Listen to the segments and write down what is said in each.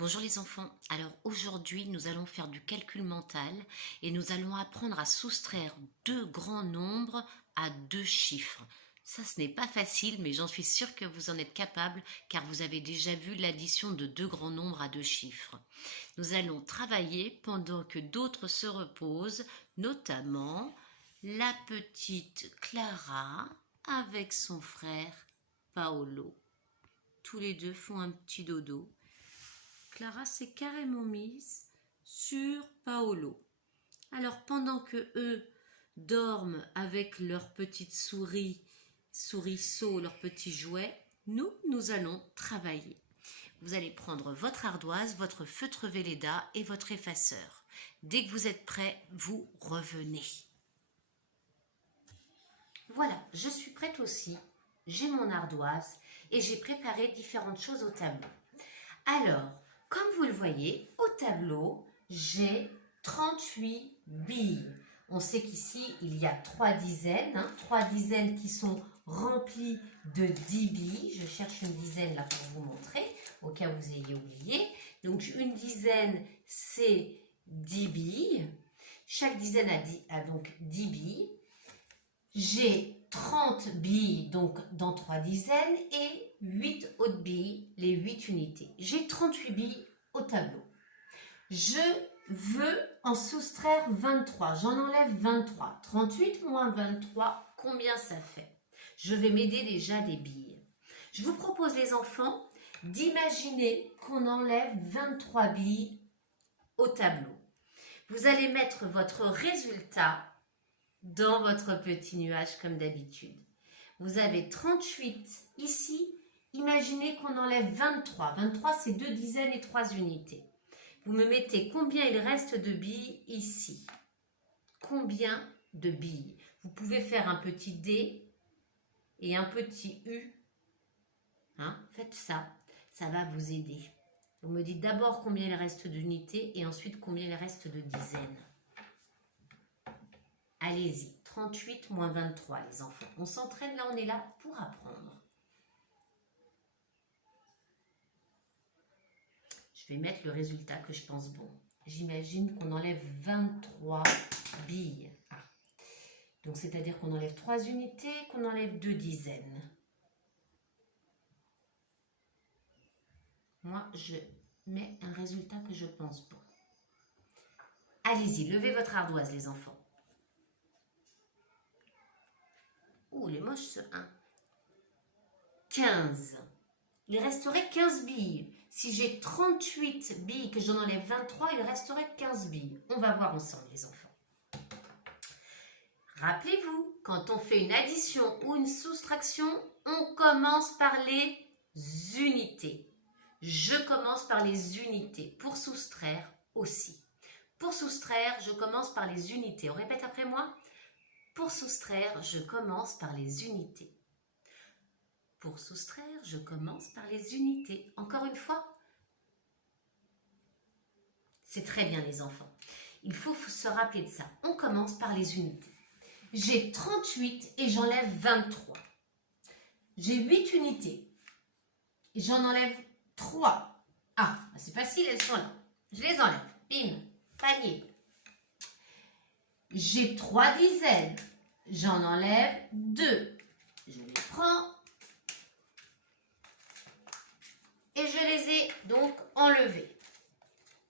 Bonjour les enfants, alors aujourd'hui nous allons faire du calcul mental et nous allons apprendre à soustraire deux grands nombres à deux chiffres. Ça ce n'est pas facile mais j'en suis sûre que vous en êtes capable car vous avez déjà vu l'addition de deux grands nombres à deux chiffres. Nous allons travailler pendant que d'autres se reposent, notamment la petite Clara avec son frère Paolo. Tous les deux font un petit dodo. Clara s'est carrément mise sur Paolo. Alors pendant que eux dorment avec leur petite souriceau, leur petit jouet, nous allons travailler. Vous allez prendre votre ardoise, votre feutre Velleda et votre effaceur. Dès que vous êtes prêts, vous revenez. Voilà, je suis prête aussi. J'ai mon ardoise et j'ai préparé différentes choses au tableau. Alors, comme vous le voyez, au tableau, j'ai 38 billes. On sait qu'ici, il y a 3 dizaines, 3 dizaines qui sont remplies de 10 billes. Je cherche une dizaine là pour vous montrer, au cas où vous ayez oublié. Donc, une dizaine, c'est 10 billes. Chaque dizaine a donc 10 billes. J'ai 30 billes donc dans 3 dizaines et 8 autres billes, les 8 unités. J'ai 38 billes au tableau. Je veux en soustraire 23. J'en enlève 23. 38 moins 23, combien ça fait? Je vais m'aider déjà des billes. Je vous propose les enfants d'imaginer qu'on enlève 23 billes au tableau. Vous allez mettre votre résultat dans votre petit nuage comme d'habitude. Vous avez 38 ici. Imaginez qu'on enlève 23. 23, c'est 2 dizaines et 3 unités. Vous me mettez combien il reste de billes ici. Combien de billes? Vous pouvez faire un petit D et un petit U. Faites ça. Ça va vous aider. Vous me dites d'abord combien il reste d'unités et ensuite combien il reste de dizaines. Allez-y, 38 moins 23 les enfants. On s'entraîne là, on est là pour apprendre. Je vais mettre le résultat que je pense bon. J'imagine qu'on enlève 23 billes. Donc c'est-à-dire qu'on enlève 3 unités, qu'on enlève 2 dizaines. Moi, je mets un résultat que je pense bon. Allez-y, levez votre ardoise les enfants. Ouh, il est moche ce 1. 15. Il resterait 15 billes. Si j'ai 38 billes, que j'en enlève 23, il resterait 15 billes. On va voir ensemble, les enfants. Rappelez-vous, quand on fait une addition ou une soustraction, on commence par les unités. Je commence par les unités. Pour soustraire aussi. Pour soustraire, je commence par les unités. On répète après moi. Pour soustraire, je commence par les unités. Pour soustraire, je commence par les unités. Encore une fois. C'est très bien les enfants. Il faut se rappeler de ça. On commence par les unités. J'ai 38 et j'enlève 23. J'ai 8 unités. Et j'en enlève 3. Ah, c'est facile, elles sont là. Je les enlève. Bim, panier. J'ai 3 dizaines. J'en enlève 2. Je les prends. Et je les ai donc enlevés.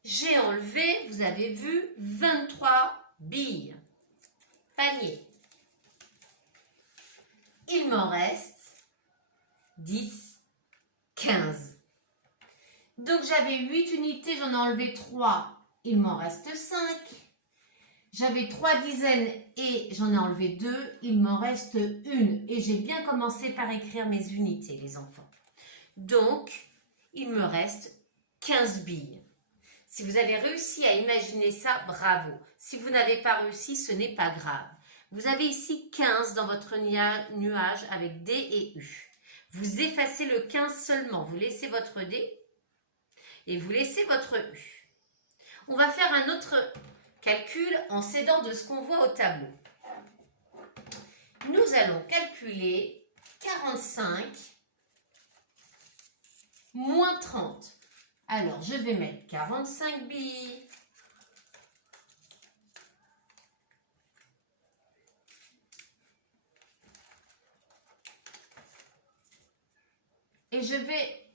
J'ai enlevé, vous avez vu, 23 billes. Panier. Il m'en reste 10, 15. Donc j'avais 8 unités, j'en ai enlevé 3. Il m'en reste 5. J'avais 3 dizaines et j'en ai enlevé 2. Il m'en reste 1. Et j'ai bien commencé par écrire mes unités, les enfants. Donc, il me reste 15 billes. Si vous avez réussi à imaginer ça, bravo. Si vous n'avez pas réussi, ce n'est pas grave. Vous avez ici 15 dans votre nuage avec D et U. Vous effacez le 15 seulement. Vous laissez votre D et vous laissez votre U. On va faire un autre calcul en s'aidant de ce qu'on voit au tableau. Nous allons calculer 45 moins 30. Alors, je vais mettre 45 billes. Et je vais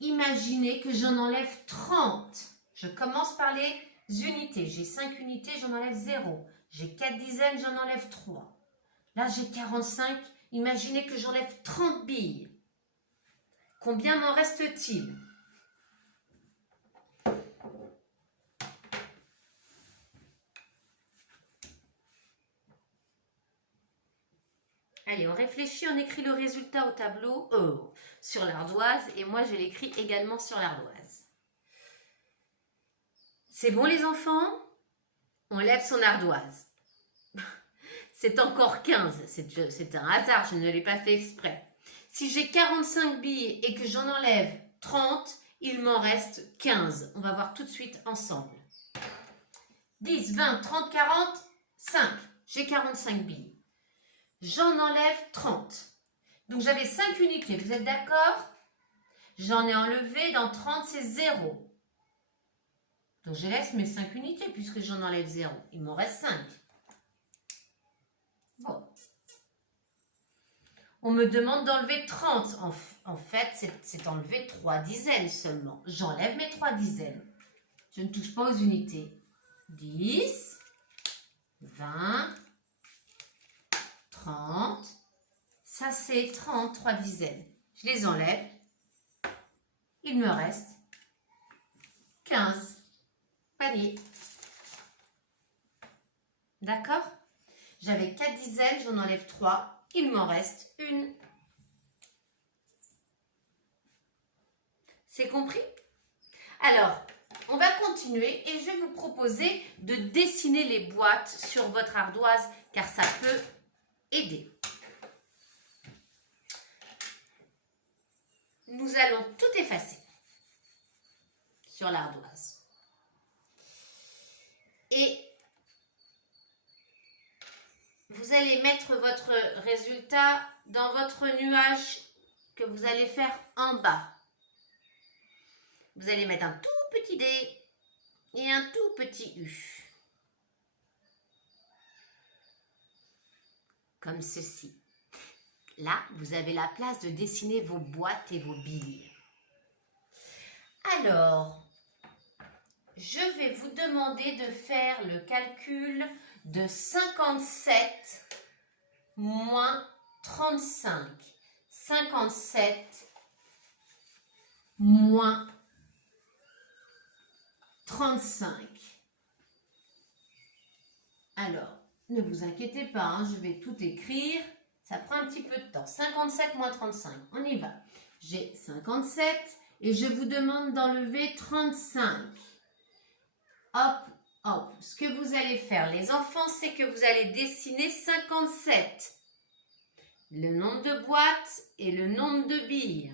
imaginer que j'en enlève 30. Je commence par les unités. J'ai 5 unités, j'en enlève 0. J'ai 4 dizaines, j'en enlève 3. Là, j'ai 45. Imaginez que j'enlève 30 billes. Combien m'en reste-t-il? Allez, on réfléchit, on écrit le résultat au tableau, sur l'ardoise, et moi je l'écris également sur l'ardoise. C'est bon les enfants? On lève son ardoise. C'est encore 15, c'est un hasard, je ne l'ai pas fait exprès. Si j'ai 45 billes et que j'en enlève 30, il m'en reste 15. On va voir tout de suite ensemble. 10, 20, 30, 40, 5. J'ai 45 billes. J'en enlève 30. Donc j'avais 5 unités, vous êtes d'accord? J'en ai enlevé dans 30, c'est 0. Donc je laisse mes 5 unités puisque j'en enlève 0. Il m'en reste 5. Bon. On me demande d'enlever 30. En fait, c'est enlever 3 dizaines seulement. J'enlève mes 3 dizaines. Je ne touche pas aux unités. 10, 20, 30. Ça, c'est 30, 3 dizaines. Je les enlève. Il me reste 15 paniers. D'accord? J'avais 4 dizaines, j'en enlève 3. Il m'en reste une. C'est compris? Alors, on va continuer et je vais vous proposer de dessiner les boîtes sur votre ardoise car ça peut aider. Nous allons tout effacer sur l'ardoise. Et vous allez mettre votre résultat dans votre nuage que vous allez faire en bas. Vous allez mettre un tout petit D et un tout petit U. Comme ceci. Là, vous avez la place de dessiner vos boîtes et vos billes. Alors, je vais vous demander de faire le calcul de 57 moins 35. 57 moins 35. Alors, ne vous inquiétez pas, hein, je vais tout écrire. Ça prend un petit peu de temps. 57 moins 35, on y va. J'ai 57 et je vous demande d'enlever 35. Hop, hop. Ce que vous allez faire, les enfants, c'est que vous allez dessiner 57. Le nombre de boîtes et le nombre de billes.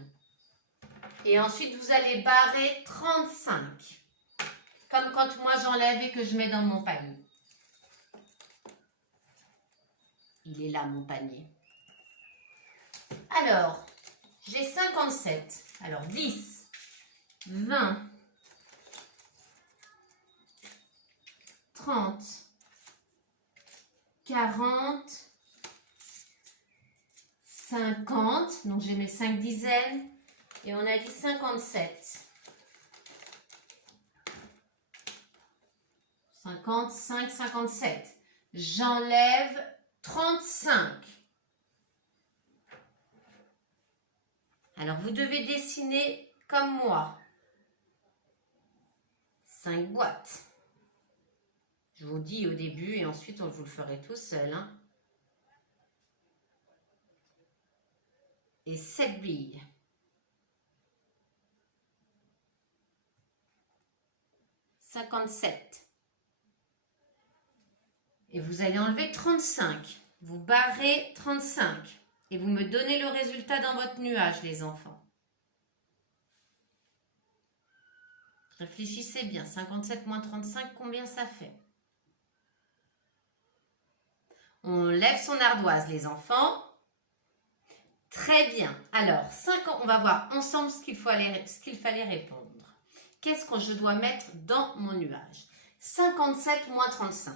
Et ensuite, vous allez barrer 35. Comme quand moi j'enlève et que je mets dans mon panier. Il est là, mon panier. Alors, j'ai 57. Alors, 10, 20, 30, 40, 50. Donc, j'ai mes 5 dizaines. Et on a dit 57. 55, 57. J'enlève 35. Alors, vous devez dessiner comme moi. 5 boîtes. Je vous dis au début et ensuite, vous le ferez tout seul. Hein. Et 7 billes. 57. Et vous allez enlever 35. Vous barrez 35. Et vous me donnez le résultat dans votre nuage, les enfants. Réfléchissez bien. 57 moins 35, combien ça fait? On lève son ardoise, les enfants. Très bien. Alors, on va voir ensemble ce qu'il fallait répondre. qu'est-ce que je dois mettre dans mon nuage? 57 moins 35.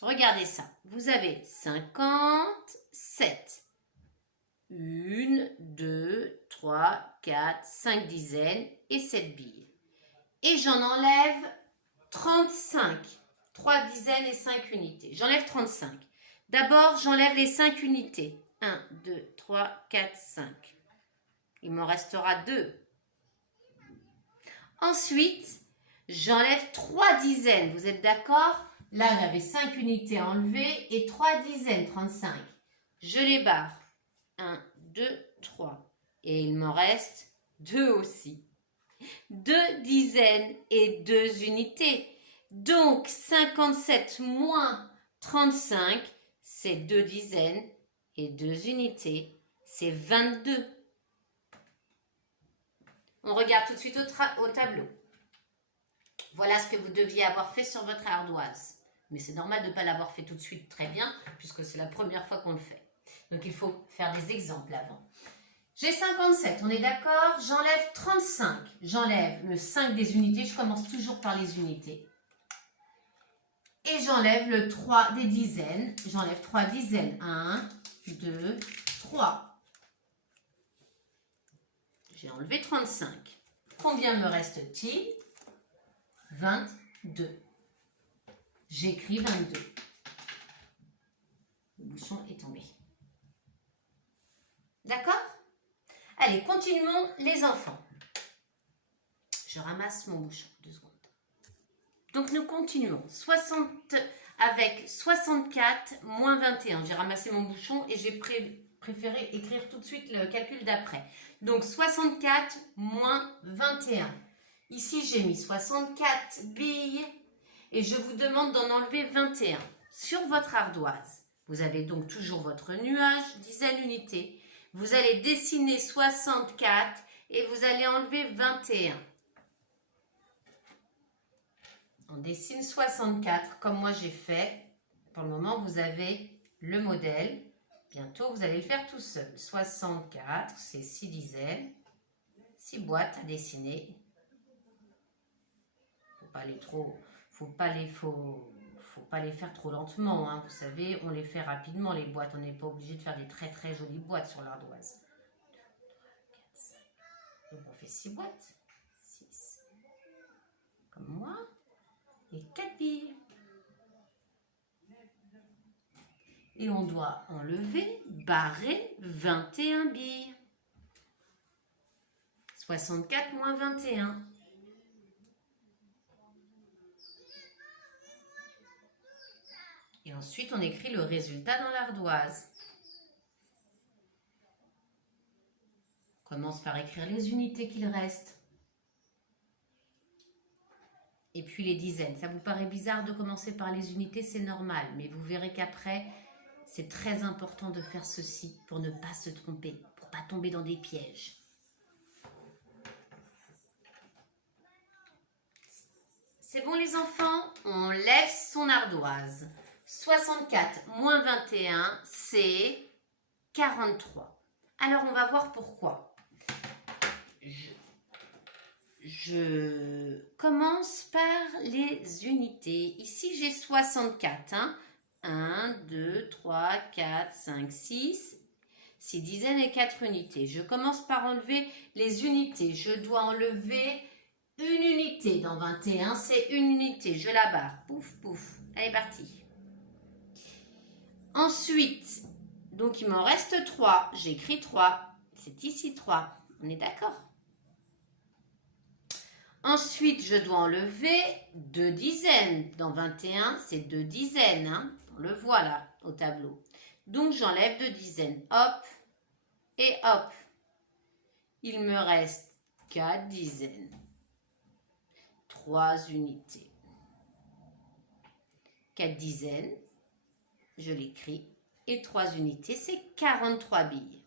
Regardez ça. Vous avez 57. 1, 2, 3, 4, 5 dizaines et 7 billes. Et j'en enlève 35. 3 dizaines et 5 unités. J'enlève 35. D'abord, j'enlève les 5 unités. 1, 2, 3, 4, 5. Il m'en restera 2. Ensuite, j'enlève 3 dizaines. Vous êtes d'accord? Là, j'avais 5 unités à enlever et 3 dizaines, 35. Je les barre. 1, 2, 3. Et il m'en reste 2 aussi. 2 dizaines et 2 unités. Donc, 57 moins 35, c'est 2 dizaines et 2 unités. C'est 22. On regarde tout de suite au tableau. Voilà ce que vous deviez avoir fait sur votre ardoise. Mais c'est normal de ne pas l'avoir fait tout de suite très bien, puisque c'est la première fois qu'on le fait. Donc, il faut faire des exemples avant. J'ai 57, on est d'accord? J'enlève 35. J'enlève le 5 des unités. Je commence toujours par les unités. Et j'enlève le 3 des dizaines. J'enlève 3 dizaines. 1, 2, 3. J'ai enlevé 35. Combien me reste-t-il? 22. J'écris 22. Le bouchon est tombé. D'accord? Allez, continuons les enfants. Je ramasse mon bouchon. 2 secondes. Donc, nous continuons. Avec 64 moins 21. J'ai ramassé mon bouchon et j'ai préféré écrire tout de suite le calcul d'après. Donc, 64 moins 21. Ici, j'ai mis 64 billes et je vous demande d'en enlever 21. Sur votre ardoise, vous avez donc toujours votre nuage, dizaines unités. Vous allez dessiner 64 et vous allez enlever 21. On dessine 64 comme moi j'ai fait. Pour le moment, vous avez le modèle. Bientôt, vous allez le faire tout seul. 64, c'est 6 dizaines. 6 boîtes à dessiner. Faut pas les faire trop lentement. Hein. Vous savez, on les fait rapidement les boîtes. On n'est pas obligé de faire des très très jolies boîtes sur l'ardoise. Donc on fait 6 boîtes. 6. Comme moi. Et 4 billes. Et on doit enlever, barrer 21 billes. 64 moins 21. Et ensuite, on écrit le résultat dans l'ardoise. On commence par écrire les unités qu'il reste. Et puis les dizaines. Ça vous paraît bizarre de commencer par les unités, c'est normal. Mais vous verrez qu'après, c'est très important de faire ceci pour ne pas se tromper, pour ne pas tomber dans des pièges. C'est bon les enfants? On lève son ardoise. 64 moins 21, c'est 43. Alors, on va voir pourquoi. Je commence par les unités. Ici, j'ai 64. Hein. 1, 2, 3, 4, 5, 6. 6 dizaines et 4 unités. Je commence par enlever les unités. Je dois enlever une unité dans 21. C'est une unité. Je la barre. Pouf, pouf. Allez, parti. Ensuite, donc il m'en reste 3. J'écris 3. C'est ici 3. On est d'accord? Ensuite, je dois enlever 2 dizaines. Dans 21, c'est 2 dizaines. Hein? On le voit là, au tableau. Donc, j'enlève 2 dizaines. Hop et hop. Il me reste 4 dizaines. 3 unités. 4 dizaines. Je l'écris. Et 3 unités, c'est 43 billes.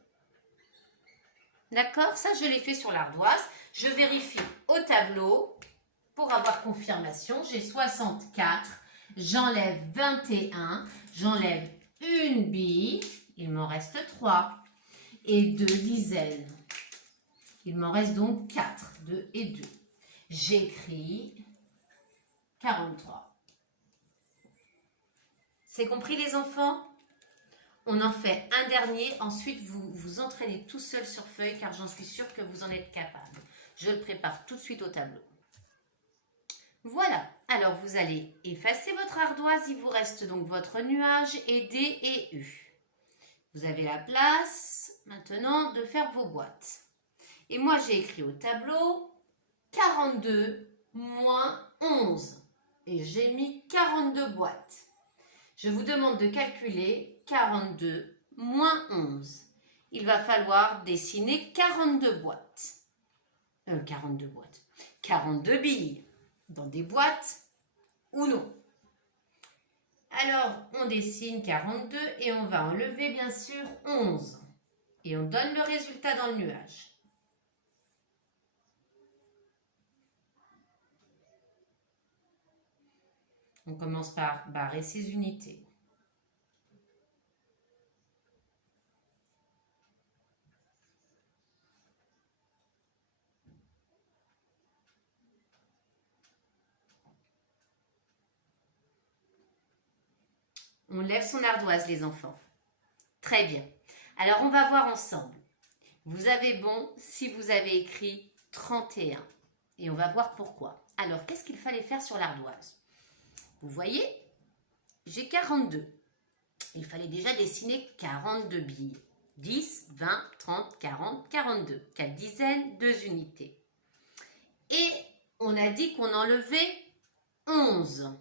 D'accord? Ça, je l'ai fait sur l'ardoise. Je vérifie au tableau pour avoir confirmation. J'ai 64. J'enlève 21. J'enlève une bille. Il m'en reste 3. Et 2 dizaines. Il m'en reste donc 4. 2 et 2. j'écris 43. C'est compris les enfants? On en fait un dernier, ensuite vous vous entraînez tout seul sur feuille car j'en suis sûre que vous en êtes capable. Je le prépare tout de suite au tableau. Voilà, alors vous allez effacer votre ardoise, il vous reste donc votre nuage et D et U. Vous avez la place maintenant de faire vos boîtes. Et moi j'ai écrit au tableau 42 moins 11 et j'ai mis 42 boîtes. Je vous demande de calculer 42 moins 11. Il va falloir dessiner 42 boîtes. 42 billes dans des boîtes ou non. Alors, on dessine 42 et on va enlever bien sûr 11. Et on donne le résultat dans le nuage. On commence par barrer ses unités. On lève son ardoise, les enfants. Très bien. Alors, on va voir ensemble. Vous avez bon si vous avez écrit 31. Et on va voir pourquoi. Alors, qu'est-ce qu'il fallait faire sur l'ardoise? Vous voyez, j'ai 42. Il fallait déjà dessiner 42 billes. 10, 20, 30, 40, 42. 4 dizaines, 2 unités. Et on a dit qu'on enlevait 11.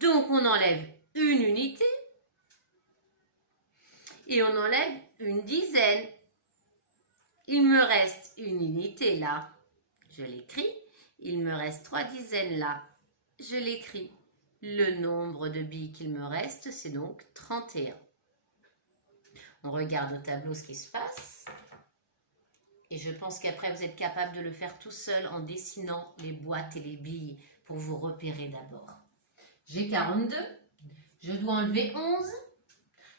Donc, on enlève une unité et on enlève une dizaine. Il me reste une unité là, je l'écris. Il me reste 3 dizaines là, je l'écris. Le nombre de billes qu'il me reste, c'est donc 31. On regarde au tableau ce qui se passe. Et je pense qu'après, vous êtes capable de le faire tout seul en dessinant les boîtes et les billes pour vous repérer d'abord. J'ai 42. Je dois enlever 11.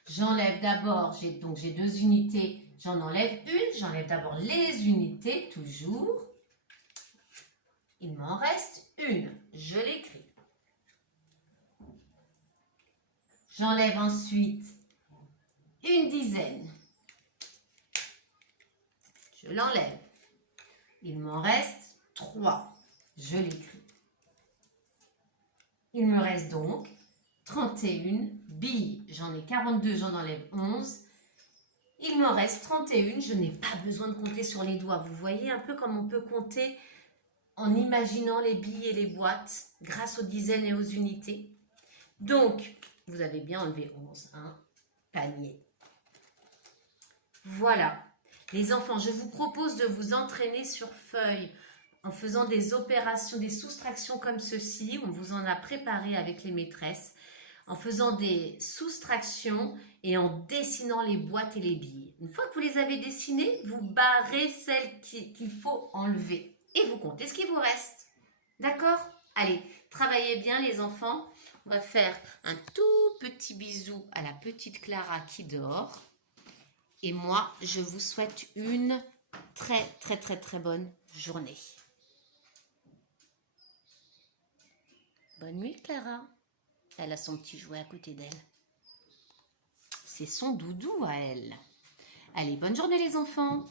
J'enlève d'abord, j'ai 2 unités, j'en enlève une. J'enlève d'abord les unités, toujours. Il m'en reste une. Je l'écris. J'enlève ensuite une dizaine. Je l'enlève. Il m'en reste 3. Je l'écris. Il me reste donc 31 billes. J'en ai 42, j'en enlève 11. Il me reste 31. Je n'ai pas besoin de compter sur les doigts. Vous voyez un peu comme on peut compter en imaginant les billes et les boîtes grâce aux dizaines et aux unités. Donc, vous avez bien enlevé 11. Panier. Voilà. Les enfants, je vous propose de vous entraîner sur feuille en faisant des opérations, des soustractions comme ceci. On vous en a préparé avec les maîtresses. En faisant des soustractions et en dessinant les boîtes et les billes. Une fois que vous les avez dessinées, vous barrez celles qu'il faut enlever. Et vous comptez ce qui vous reste. D'accord? Allez, travaillez bien les enfants. On va faire un tout petit bisou à la petite Clara qui dort. Et moi, je vous souhaite une très, très, très, très bonne journée. Bonne nuit, Clara. Elle a son petit jouet à côté d'elle. C'est son doudou à elle. Allez, bonne journée les enfants.